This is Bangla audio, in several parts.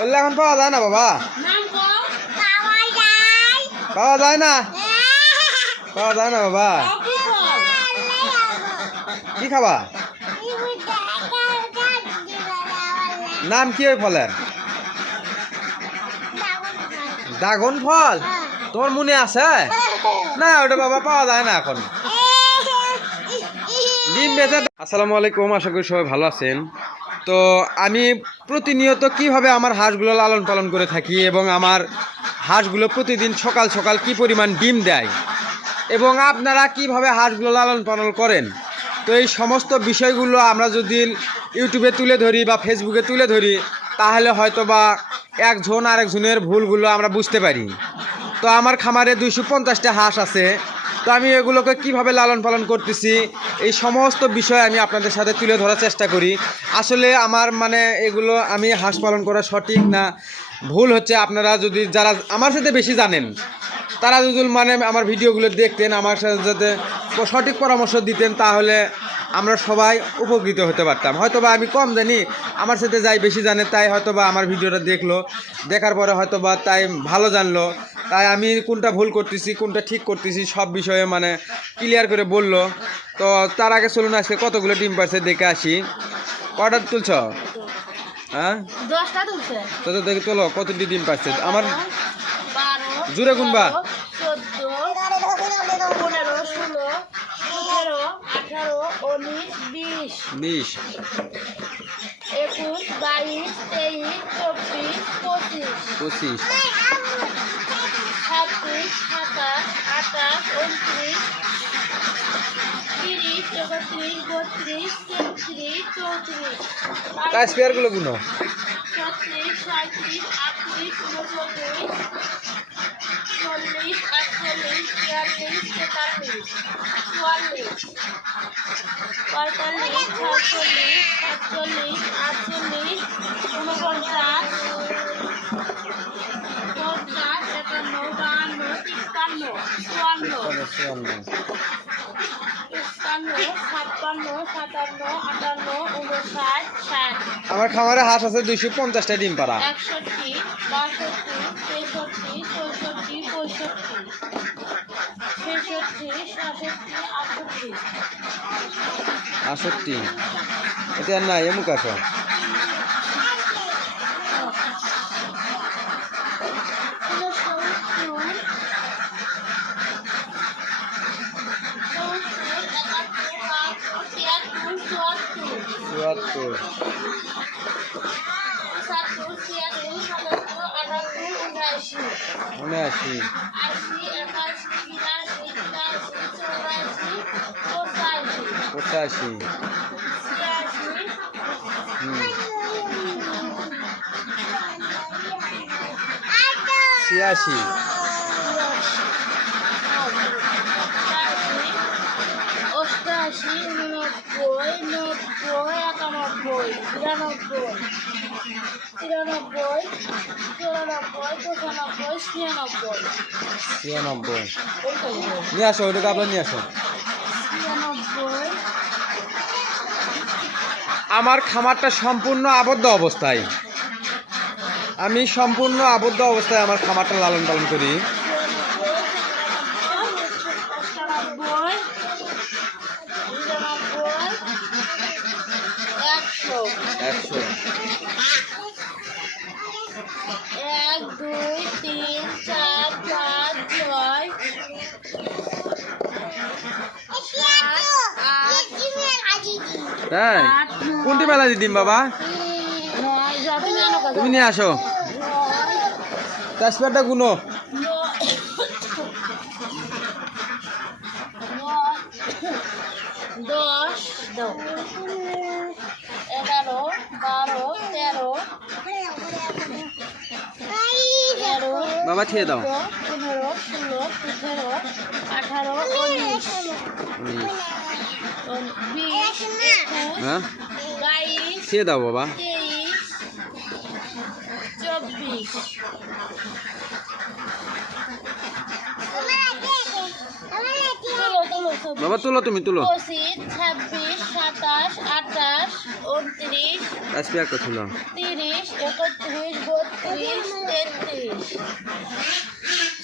ওগুলো এখন পাওয়া যায় না বাবা, পাওয়া যায় না, পাওয়া যায় না বাবা। কি খাবা? নাম কি ওই ফলের? ড্রাগন ফল। তোমার মনে আছে? না ওটা বাবা পাওয়া যায় না এখন। ডিম বেচে। আসসালামু আলাইকুম, আশা করি সবাই ভালো আছেন। তো আমি প্রতিনিয়ত কিভাবে আমার হাঁসগুলো লালন পালন করে থাকি এবং আমার হাঁসগুলো প্রতিদিন সকাল সকাল কি পরিমাণ ডিম দেয় এবং আপনারা কিভাবে হাঁসগুলো লালন পালন করেন, তো এই সমস্ত বিষয়গুলো আমরা যদি ইউটিউবে তুলে ধরি বা ফেসবুকে তুলে ধরি তাহলে হয়তো বা একজন আরেকজনের ভুলগুলো আমরা বুঝতে পারি। তো আমার খামারে 250টা হাঁস আছে, তো আমি এগুলোকে কিভাবে লালন পালন করতেছি এই সমস্ত বিষয় আমি আপনাদের সাথে তুলে ধরার চেষ্টা করি। আসলে আমার এগুলো আমি হাঁস পালন করা সঠিক না ভুল হচ্ছে, আপনারা যদি যারা আমার সাথে বেশি জানেন তারা যদি আমার ভিডিওগুলো দেখতেন, আমার সাথে যাতে সঠিক পরামর্শ দিতেন তাহলে আমরা সবাই উপকৃত হতে পারতাম। হয়তোবা আমি কম জানি, আমার সাথে যাই বেশি জানে তাই হয়তোবা আমার ভিডিওটা দেখলো, দেখার পরে হয়তোবা তাই ভালো জানলো, তাই আমি কোনটা ভুল করতেছি কোনটা ঠিক করতেছি সব বিষয়ে ক্লিয়ার করে বললো। তো তার আগে চলুন আজকে কতগুলো ডিম পারছে দেখে আসি। কটা তুলছ? হ্যাঁ 10টা তুলছে। তো দেখে তোলো কতটি ডিম পারছে আমার জুড়ে গুনবা। 20 21, 22, 23, 24, 25, 26, 27, 28, 29, 30, 31, 32, 33, 34, তাই স্পেয়ারগুলো গুনো। 36, 37, 38, 39, 40, 41, 42, 43, 44, 45, 46, 47, 48, 49, 50, 51, 52, 53, 54, 55, 56, 57, 58, 59, 60। আমার খামারে হাঁস আছে 250টা ডিম পাড়া। 61, 62, 63, 64, 65, 66, 67, 68 এটা আর নাই এমুক আসো। মনে আসি 85 86 নিয়ে আসো ওইটাকে আপনার নিয়ে আসো। আমার খামারটা সম্পূর্ণ আবদ্ধ অবস্থায়, আমি সম্পূর্ণ আবদ্ধ অবস্থায় আমার খামারটা লালন পালন করি। 100 1, 2, 3, 4, 5, 6, 7, 8, তাই কোনটি মেলা দিদিম বাবা? 9, তুমি নিয়ে আসো তাসপারটা গুনো। 10, 11, 12, 13, বাবা ছেড়ে দাও। 15, 16, 17, 18, 19, 20, 21, হ্যাঁ 22, ছেড়ে দাও বাবা। 23, 24, বাবা তুলো তুমি তুলো। 25, 26, 27, 27 28 29 আসবে একটা ছিল 30 31 32 33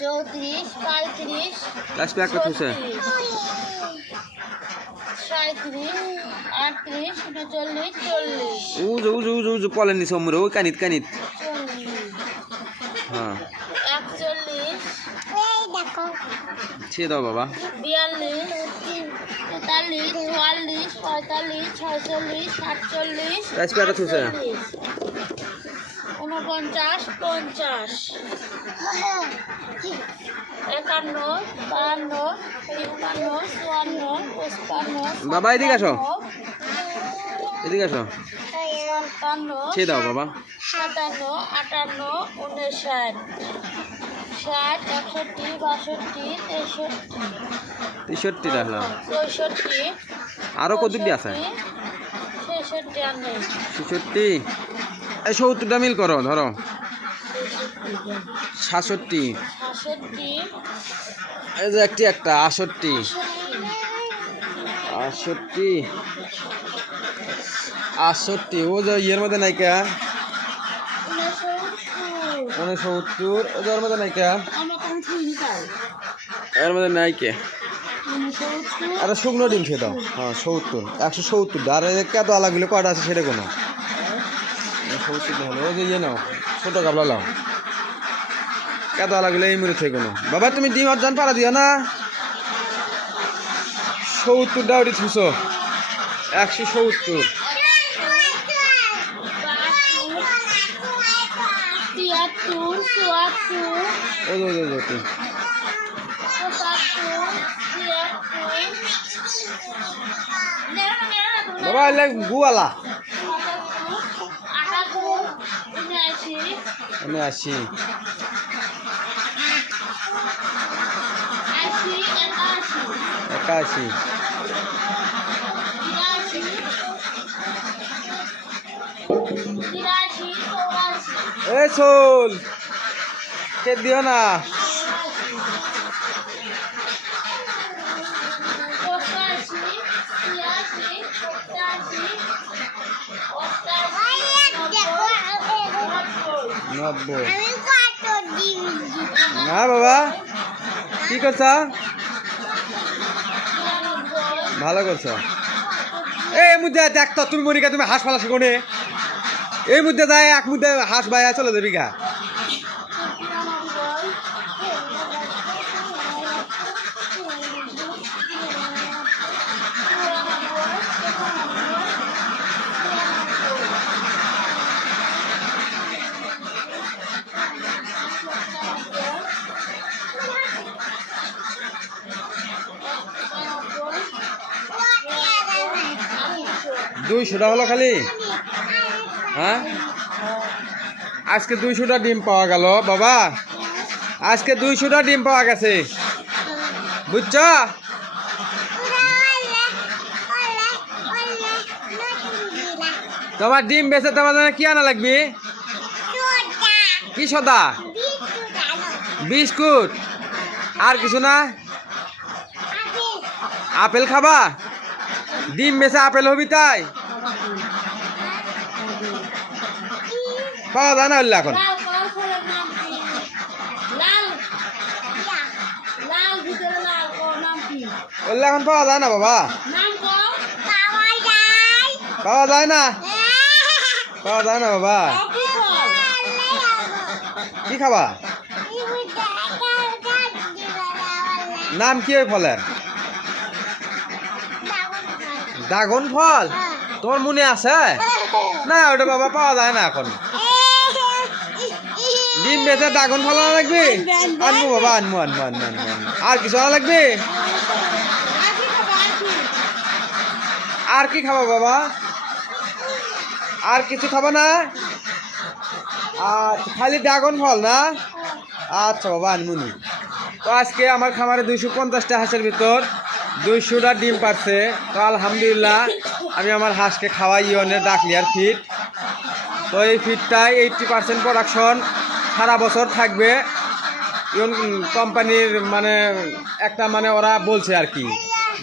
34 35 আসবে একটা থুছে 37 38 39 40 উজু পলেন নিছে ওমরে ওই কানিত 40 হ্যাঁ 41 ছিয়ে দাও বাবা 42 43 44 45 46 47 আসবে একটা থুছে 49 50 51 52 53 54 বাবা, এদিকে আসো। এদিকে আসো 55 ছিয়ে দাও বাবা 57 58 59 60 61 62 63 63 রাখলাম 64 আরো কতটি আছে 66 আর নেই 66 এই 70টা মিল করো ধরো 67 66 এই যে একটা 68 68 ও যে ইয়ের মধ্যে নাইকা 69 ওদের মধ্যে নাইকা এর মধ্যে নাইকে আরে শুকনো ডিম খেয়ে দাও হ্যাঁ 70 170 আর কত আলাগুলো কটা আছে সেটা কোনো 70 হলো ওই যে ইয়ে নাও ছোট কাবলা লাও কত আলাগুলো এই মুড়ে থেকে কোনো বাবা তুমি ডিম অর্জন পারা দিও না 70 ডাউরি থুসো 170 ওই বাবা এলে গুয়ালা আমি আসি 81 এ চল কে দিও না নব্বই না বাবা কি করছ ভালো করছো এই মুদ্দে দেখ তো তুমি মনিকা তুমি হাঁস ফালা শিখো এই মুদ্দে যায় এক মুদ্দে হাঁস বাইয়া চলে যাবি গা দুইশোটা হলো খালি হ্যাঁ আজকে 200টা ডিম পাওয়া গেল বাবা আজকে 200টা ডিম পাওয়া গেছে বুঝছ তোমার ডিম বেচে তোমার জন্য কি আনা লাগবে কি সদা বিস্কুট আর কিছু না আপেল খাবা ডিম বেচে আপেল হবি তাই পাওয়া যায় না হলে এখন বললে এখন পাওয়া যায় না বাবা পাওয়া যায় না পাওয়া যায় না বাবা কি খাবা নাম কি ওই ফলের ড্রাগন ফল তোমার মনে আছে না ওটা বাবা পাওয়া যায় না এখন ডিম বেচে ড্রাগন ফল আনা লাগবে আনবো বাবা আনবো আর কিছু আনা লাগবে আর কি খাবা বাবা আর কিছু খাবা না আচ্ছা খালি ড্রাগন ফল না আচ্ছা বাবা আনমুনি তো আজকে আমার খামারে 250টা হাঁসের ভিতর 200টা ডিম পারছে তো আলহামদুলিল্লাহ আমি আমার হাঁসকে খাওয়াই ইয়নের ডাকলিয়ার ফিড তো এই ফিডটাই 80% প্রোডাকশন সারা বছর থাকবে ইয়ন কোম্পানির মানে একটা মানে ওরা বলছে আর কি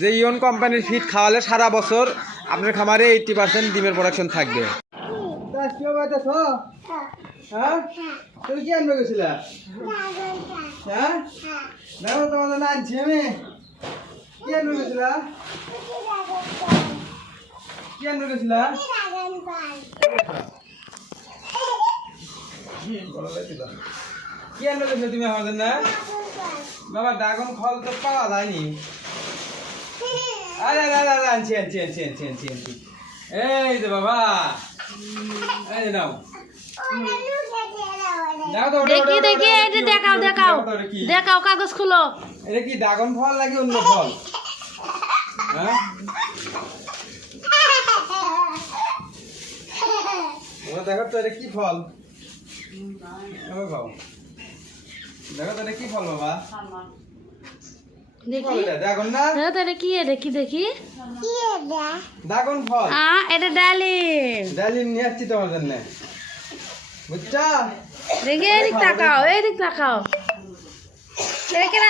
যে ইয়ন কোম্পানির ফিড খাওয়ালে সারা বছর আপনার খামারে 80% ডিমের প্রোডাকশন থাকবে। হ্যাঁ তুমি কি আনবে গেছিলা? হ্যাঁ দেখো তোমাদের না আনছি আমি। কি আনবে গেছিলা? কি আনবে গেছিলা? কি আনবে গেছিলে তুমি আমাদের না? বাবা ড্রাগন ফল তো পাওয়া যায়নি। আরে আনছি। এই যে বাবা, এই যে নাও। দেখি দেখি এই যে দেখাও দেখাও দেখাও কাগজ খুলো। এটা কি ড্রাগন ফল নাকি অন্য ফল? হ্যাঁ ওরা দেখো তো এটা কি ফল? দেখো তো এটা কি ফল বাবা? দেখি ড্রাগন না? হ্যাঁ তাহলে কি দেখি দেখি ড্রাগন ফল। এটা ডালিম। ডালিম নিয়ে আসছি তোমার জন্য, বুঝছা? দেখি এদিক তাকাও এদিক তাকাও। এটা কেন